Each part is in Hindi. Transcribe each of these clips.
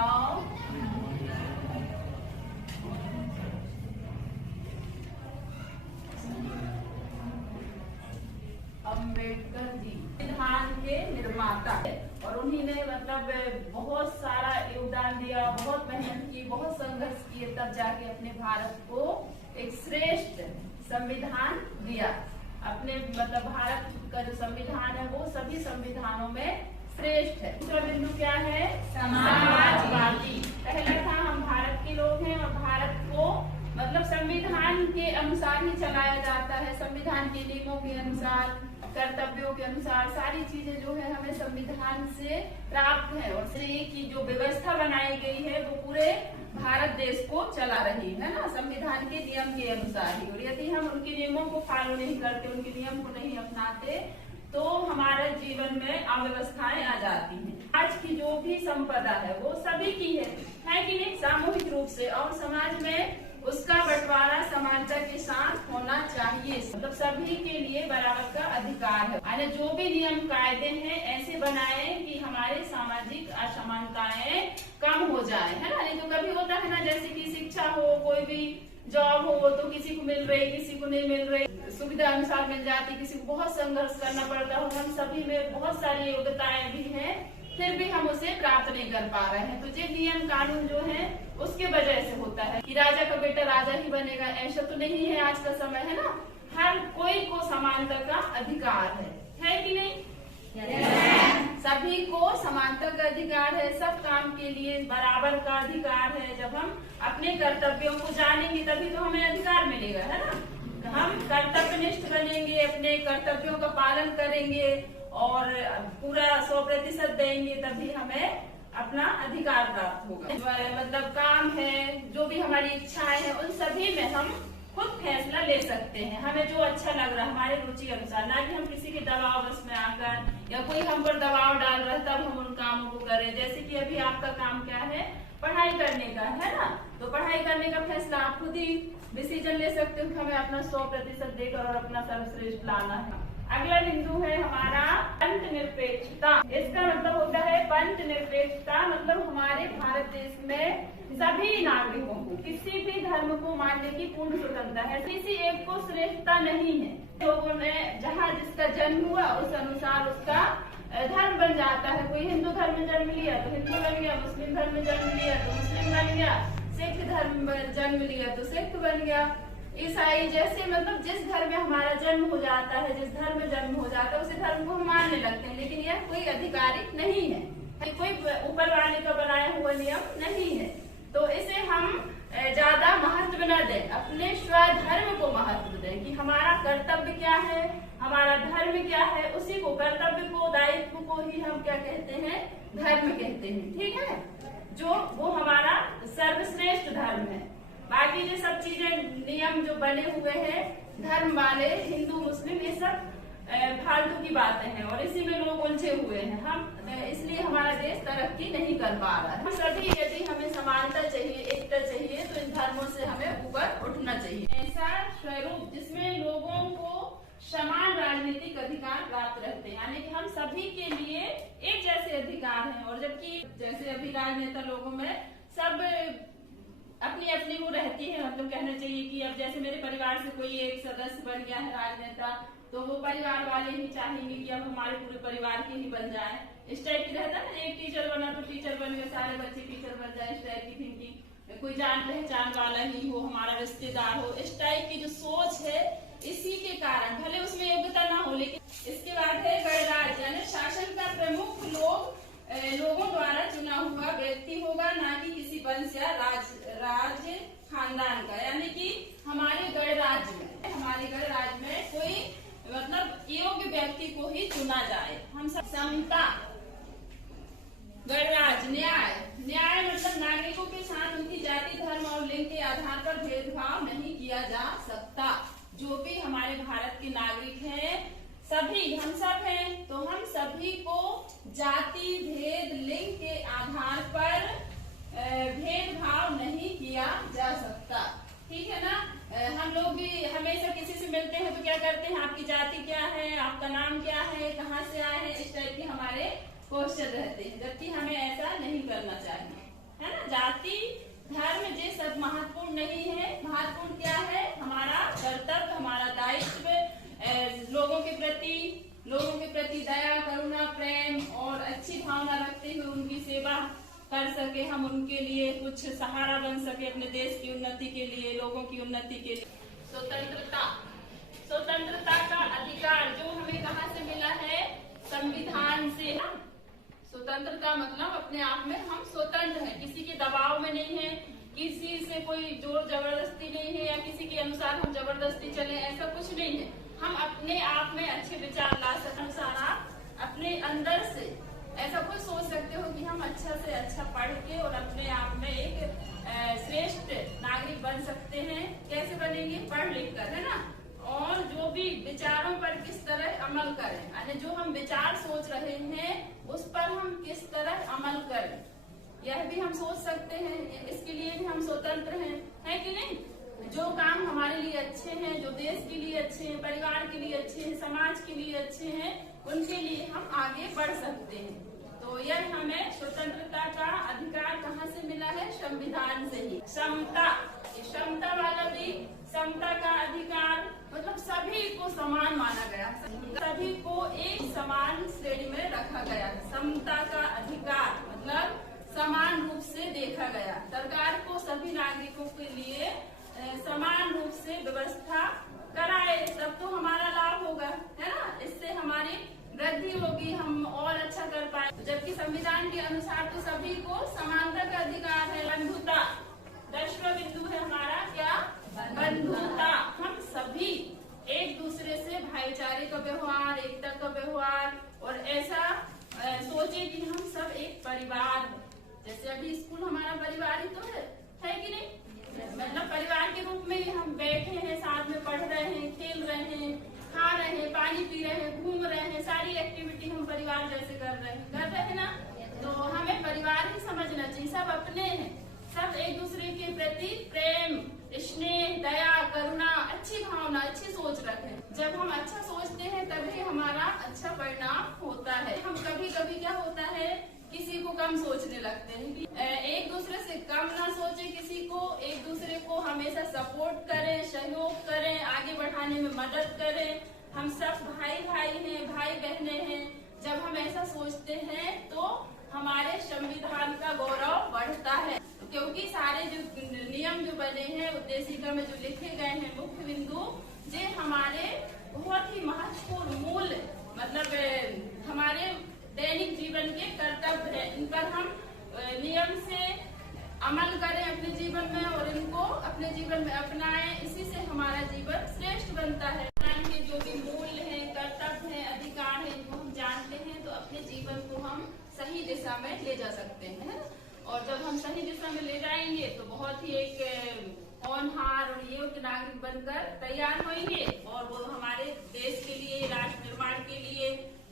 भीमराव अम्बेडकर जी संविधान के निर्माता है और उन्हीं ने मतलब बहुत सारा योगदान दिया, बहुत मेहनत की, बहुत संघर्ष किए, तब जाके अपने भारत को एक श्रेष्ठ संविधान दिया। अपने मतलब भारत का जो संविधान है वो सभी संविधानों में श्रेष्ठ है। दूसरा बिंदु क्या है? समाजवादी। पहला था हम भारत के लोग हैं और भारत को मतलब संविधान के अनुसार ही चलाया जाता है, संविधान के नियमों के अनुसार, कर्तव्यों के अनुसार सारी चीजें जो है हमें संविधान से प्राप्त है और से की जो व्यवस्था बनाई गई है वो पूरे भारत देश को चला रही है ना, संविधान के नियम के अनुसार ही। और यदि हम उनके नियमों को फॉलो नहीं करते, उनके नियम को नहीं अपनाते तो हमारे जीवन में अव्यवस्थाएं आ जाती हैं। आज की जो भी संपदा है वो सभी की है कि नहीं, सामूहिक रूप से, और समाज में उसका बंटवारा समानता के साथ होना चाहिए। मतलब सभी के लिए बराबर का अधिकार है। यानी जो भी नियम कायदे हैं ऐसे बनाए कि हमारे सामाजिक असमानताएं कम हो जाए, है ना। नहीं तो कभी होता है ना, जैसे कि शिक्षा हो, कोई भी जॉब हो तो किसी को मिल रही, किसी को नहीं मिल रही, सुविधा अनुसार मिल जाती, किसी को बहुत संघर्ष करना पड़ता है। हम सभी में बहुत सारी योग्यताएं भी हैं, फिर भी हम उसे प्राप्त नहीं कर पा रहे हैं। तो ये नियम कानून जो है उसके वजह से होता है कि राजा का बेटा राजा ही बनेगा, ऐसा तो नहीं है। आज का समय है ना, हर कोई को समानता का अधिकार है कि नहीं? सभी को समानता का अधिकार है, सब काम के लिए बराबर का अधिकार है। जब हम अपने कर्तव्यों को जानेंगे तभी तो हमें अधिकार मिलेगा, है ना। हम कर्तव्यनिष्ठ बनेंगे, अपने कर्तव्यों का पालन करेंगे और पूरा 100% देंगे, तभी हमें अपना अधिकार प्राप्त होगा। मतलब काम है, जो भी हमारी इच्छाएं हैं, उन सभी में हम खुद फैसला ले सकते हैं। हमें जो अच्छा लग रहा है हमारे रुचि अनुसार, ना कि हम किसी के दबाव में आकर या कोई हम पर दबाव डाल रहा है तब हम उन कामों को करें। जैसे कि अभी आपका काम क्या है? पढ़ाई करने का, है ना। तो पढ़ाई करने का फैसला आप खुद ही डिसीजन ले सकते हो कि हमें अपना 100% देकर और अपना सर्वश्रेष्ठ लाना है। अगला बिंदु है हमारा पंथ निरपेक्षता। इसका मतलब होता है पंथ निरपेक्षता, मतलब हमारे भारत देश में सभी नागरिकों को किसी भी धर्म को मानने की पूर्ण स्वतंत्रता है, किसी एक को श्रेष्ठता नहीं है। लोगों ने जहाँ जिसका जन्म हुआ उस अनुसार उसका धर्म बन जाता है। कोई हिंदू धर्म में जन्म लिया तो हिंदू बन गया, मुस्लिम धर्म में जन्म लिया तो मुस्लिम बन गया, सिख धर्म में जन्म लिया तो सिख बन गया, ईसाई, जैसे मतलब जिस धर्म में हमारा जन्म हो जाता है, जिस धर्म में जन्म हो जाता है उसी धर्म को हम मानने लगते हैं। लेकिन यह कोई आधिकारिक नहीं है, कोई ऊपर वाले का बनाया हुआ नियम नहीं है। तो इसे हम ज्यादा महत्व न दें, अपने स्वधर्म को महत्व दें कि हमारा कर्तव्य क्या है, हमारा धर्म क्या है, उसी को, कर्तव्य को, दायित्व को ही हम क्या कहते हैं? धर्म कहते हैं, ठीक है। जो वो हमारा सर्वश्रेष्ठ धर्म है। बाकी जो सब चीजें नियम जो बने हुए हैं धर्म वाले, हिंदू मुस्लिम, ये सब फालतू की बातें हैं और इसी में लोग उलझे हुए हैं। हम इसलिए हमारा देश तरक्की नहीं कर पा रहा है। हम सभी यदि हमें समानता चाहिए, एकता चाहिए, तो इन धर्मों से हमें ऊपर उठना चाहिए। ऐसा स्वरूप जिसमें लोगों को समान राजनीतिक अधिकार प्राप्त रहते हैं, यानी कि हम सभी के लिए एक जैसे अधिकार हैं। और जबकि जैसे अभी राजनेता लोगों में सब अपनी अपनी वो रहती है, मतलब कहना चाहिए कि अब जैसे मेरे परिवार से कोई एक सदस्य बन गया है राजनेता, तो वो परिवार वाले ही चाहेंगे कि अब हमारे पूरे परिवार के ही बन जाए। इस टाइप की रहता है ना, एक टीचर बना तो टीचर बन गए, सारे बच्चे टीचर बन जाए, इस टाइप की थिंकिंग। कोई जान पहचान वाला ही हो, हमारा रिश्तेदार हो, इस टाइप की जो सोच है, इसी के कारण भले उसमें योग्यता ना हो। लेकिन इसके बाद है गणराज्य, यानी शासन का प्रमुख लोगों द्वारा चुना हुआ व्यक्ति होगा, ना कि किसी वंश या राज्य खानदान का। यानी कि हमारे गणराज्य में कोई मतलब योग्य व्यक्ति को ही चुना जाए। हम सब समता, गणराज्य, न्याय मतलब नागरिकों के साथ उनकी जाति, धर्म और लिंग के आधार पर भेदभाव नहीं किया जा सकता। जो भी हमारे भारत के नागरिक हैं, सभी हम सब हैं, तो हम सभी को जाति, भेद, लिंग के आधार पर भेदभाव नहीं किया जा सकता, ठीक है ना। हम लोग भी हमेशा किसी से मिलते हैं तो क्या करते हैं? आपकी जाति क्या है, आपका नाम क्या है, कहाँ से आए हैं, इस टाइप के हमारे क्वेश्चन रहते हैं, जबकि हमें ऐसा नहीं करना चाहिए। है ना। जाति धर्म ये सब महत्वपूर्ण नहीं है, महत्वपूर्ण क्या है, हमारा कर्तव्य, हमारा दायित्व, लोगों के प्रति दया, करुणा, प्रेम और अच्छी भावना रखते हुए उनकी सेवा कर सके, हम उनके लिए कुछ सहारा बन सके, अपने देश की उन्नति के लिए, लोगों की उन्नति के लिए। स्वतंत्रता का अधिकार जो हमें कहाँ से मिला है, संविधान से ना। स्वतंत्रता मतलब अपने आप में हम स्वतंत्र हैं, किसी के दबाव में नहीं है, किसी से कोई जोर जबरदस्ती नहीं है, या किसी के अनुसार हम जबरदस्ती चले, ऐसा कुछ नहीं है। हम अपने आप में अच्छे विचार ला सकते, अनुसार आप अपने अंदर से ऐसा कुछ सोच सकते हो कि हम अच्छा से अच्छा पढ़ के और अपने आप में एक श्रेष्ठ नागरिक बन सकते हैं। कैसे बनेंगे, पढ़ लिख कर, है ना। और जो भी विचारों पर किस तरह अमल करें, यानी जो हम विचार सोच रहे हैं उस पर हम किस तरह अमल करें, यह भी हम सोच सकते हैं। इसके लिए भी हम स्वतंत्र हैं, है कि नहीं। जो काम हमारे लिए अच्छे हैं, जो देश के लिए अच्छे हैं, परिवार के लिए अच्छे हैं, समाज के लिए अच्छे हैं, उनके लिए हम आगे बढ़ सकते हैं। तो यह हमें स्वतंत्रता का अधिकार कहाँ से मिला है, संविधान से ही। क्षमता वाला भी, समता का अधिकार मतलब सभी को समान माना गया, सभी को एक समान श्रेणी में रखा गया। समता का अधिकार मतलब समान रूप से देखा गया, सरकार को सभी नागरिकों के लिए समान रूप से व्यवस्था कराए, तब तो हमारा लाभ होगा, है ना। इससे हमारी वृद्धि होगी, हम और अच्छा कर पाए। जबकि संविधान के अनुसार तो सभी को समानता का अधिकार है। बंधुता 10वां बिंदु है हमारा, क्या, बंधुता। हम सभी एक दूसरे से भाईचारे का व्यवहार, एकता का व्यवहार, और ऐसा सोचे कि हम सब एक परिवार, जैसे अभी स्कूल हमारा परिवार ही तो है कि नहीं। मतलब परिवार के रूप में ही हम बैठे हैं, साथ में पढ़ रहे हैं, खेल रहे हैं, खा रहे हैं, पानी पी रहे हैं, घूम रहे हैं, सारी एक्टिविटी हम परिवार जैसे कर रहे हैं ना। तो हमें परिवार ही समझना चाहिए, सब अपने हैं, सब एक दूसरे के प्रति प्रेम, स्नेह, दया, करुणा, अच्छी भावना, अच्छी सोच रखें। जब हम अच्छा सोचते हैं तभी हमारा अच्छा परिणाम होता है। हम कभी कभी क्या होता है, किसी को कम सोचने लगते हैं, एक दूसरे से कम ना सोचे, किसी को, एक दूसरे को हमेशा सपोर्ट करें, सहयोग करें, आगे बढ़ाने में मदद करें। हम सब भाई हैं, भाई बहने हैं। जब हम ऐसा सोचते हैं तो हमारे संविधान का गौरव बढ़ता है, क्योंकि सारे जो नियम जो बने हैं, उद्देशिका में जो लिखे गए हैं मुख्य बिंदु, ये हमारे बहुत ही महत्वपूर्ण मूल्य, मतलब हमारे दैनिक जीवन के कर्तव्य है। इन पर हम नियम से अमल करें अपने जीवन में और इनको अपने जीवन में अपनाएं, इसी से हमारा जीवन श्रेष्ठ बनता है। के जो भी मूल्य हैं, कर्तव्य हैं, अधिकार हैं, इनको हम जानते हैं तो अपने जीवन को हम सही दिशा में ले जा सकते हैं। और जब हम सही दिशा में ले जाएंगे तो बहुत ही एक होनहार और योग्य नागरिक बनकर तैयार होंगे, और वो हमारे देश के लिए, राष्ट्र निर्माण के लिए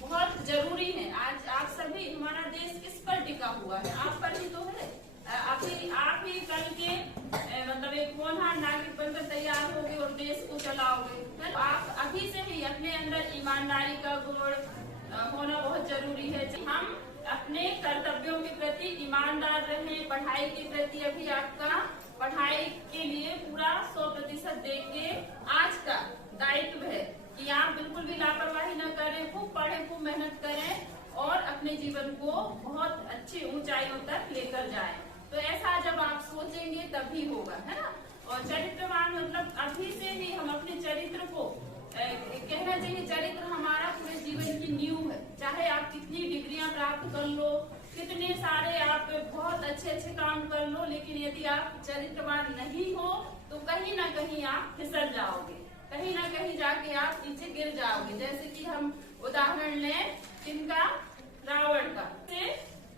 बहुत जरूरी है। आज आप सभी, हमारा देश किस पर टिका हुआ है, आप पर ही तो है। आप ही कल के मतलब एक होनहार नागरिक बनकर तैयार होगे और देश को चलाओगे। आप अभी से ही अपने अंदर ईमानदारी का गुण होना बहुत जरूरी है। हम अपने कर्तव्यों के प्रति ईमानदार रहें, पढ़ाई के प्रति अभी आपका पढ़ाई के लिए पूरा 100% देके आज का दायित्व है कि आप बिल्कुल भी लापरवाही न करें, खूब पढ़ें, खूब मेहनत करें और अपने जीवन को बहुत अच्छी ऊंचाइयों तक लेकर जाएं। तो ऐसा जब आप सोचेंगे तभी होगा, है ना। और चरित्रवान मतलब अभी से ही हम अपने चरित्र को कहना चाहिए, चरित्र हमारा पूरे जीवन की नींव है। चाहे आप कितनी डिग्रियां प्राप्त कर लो, कितने सारे आप बहुत अच्छे काम कर लो, लेकिन यदि आप चरित्रवान नहीं हो तो कहीं ना कहीं आप फिसल जाओगे, कहीं ना कहीं जाके आप नीचे गिर जाओगे। जैसे कि हम उदाहरण लें किनका, रावण का।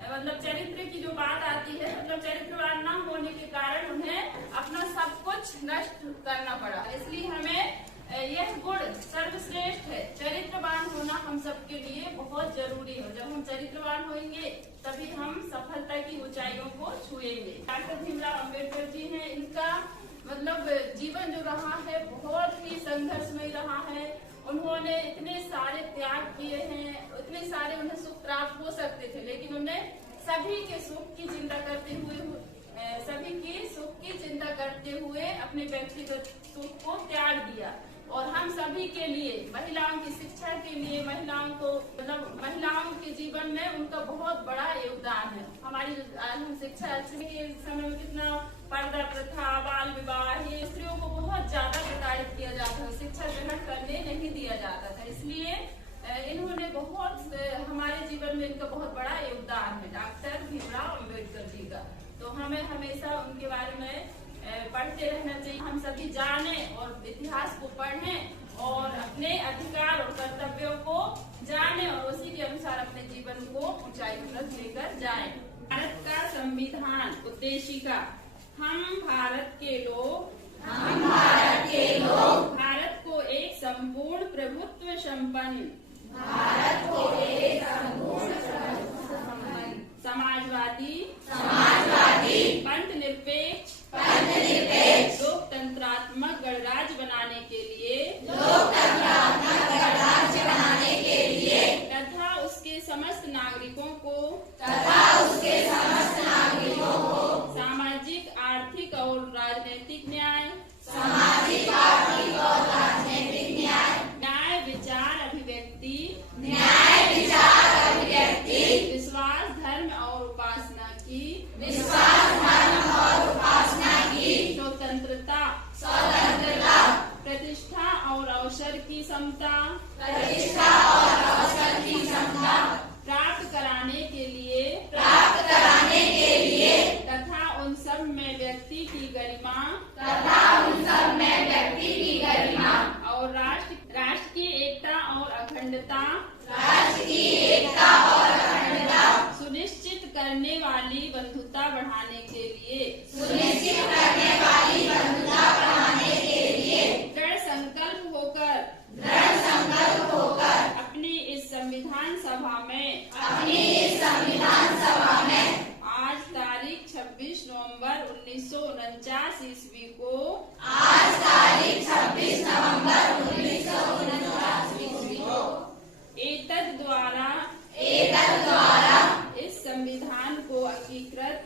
मतलब चरित्र की जो बात आती है, मतलब चरित्रवान न होने के कारण उन्हें अपना सब कुछ नष्ट करना पड़ा। इसलिए हमें यह गुण सर्वश्रेष्ठ है, चरित्रवान होना हम सबके लिए बहुत जरूरी है। जब हम चरित्रवान होंगे तभी हम सफलता की ऊंचाइयों को छुएंगे। डॉक्टर भीमराव अम्बेडकर जी हैं, इनका मतलब जीवन जो रहा है बहुत ही संघर्षमय रहा है। उन्होंने इतने सारे त्याग किए हैं, इतने सारे उन्हें सुख प्राप्त हो सकते थे, लेकिन उन्हें सभी के सुख की चिंता करते हुए करते हुए अपने व्यक्तिगत सुख को त्याग दिया और हम सभी के लिए महिलाओं की शिक्षा के लिए महिलाओं को मतलब महिलाओं के जीवन में उनका बहुत बड़ा योगदान है। हमारी जो आज हम शिक्षा के समय में कितना पर्दा प्रथा, बाल विवाह, ये स्त्रियों को बहुत ज्यादा प्रताड़ित किया जाता है, शिक्षा ग्रहण करने नहीं दिया जाता था। इसलिए इन्होंने बहुत हमारे जीवन में इनका बहुत बड़ा योगदान है, डॉक्टर भीमराव अम्बेडकर जी का। तो हमें हमेशा उनके बारे में पढ़ते रहना चाहिए। हम सभी जाने और इतिहास को पढ़ें और अपने अधिकार और कर्तव्यों को जाने और उसी के अनुसार अपने जीवन को ऊंचाई तक लेकर जाएं। भारत का संविधान उद्देशिका। हम भारत के लोग भारत को एक संपूर्ण प्रभुत्व संपन्न समाजवादी पंथ निरपेक्ष लोकतंत्रात्मक गणराज्य बनाने के लिए तथा उसके समस्त नागरिकों को सामाजिक, आर्थिक और राजनीतिक न्याय, न्याय, विचार, अभिव्यक्ति, विश्वास, धर्म और उपासना की स्वतंत्रता, प्रतिष्ठा और अवसर की समता प्राप्त कराने के लिए तथा उन सब में व्यक्ति की गरिमा और राष्ट्र की एकता और अखंडता सुनिश्चित करने वाली बंधुता बढ़ाने के लिए दृढ़ संकल्प होकर अपनी इस संविधान सभा में आज तारीख 26 नवंबर 1949 ईस्वी को एतद द्वारा इस संविधान को अंगीकृत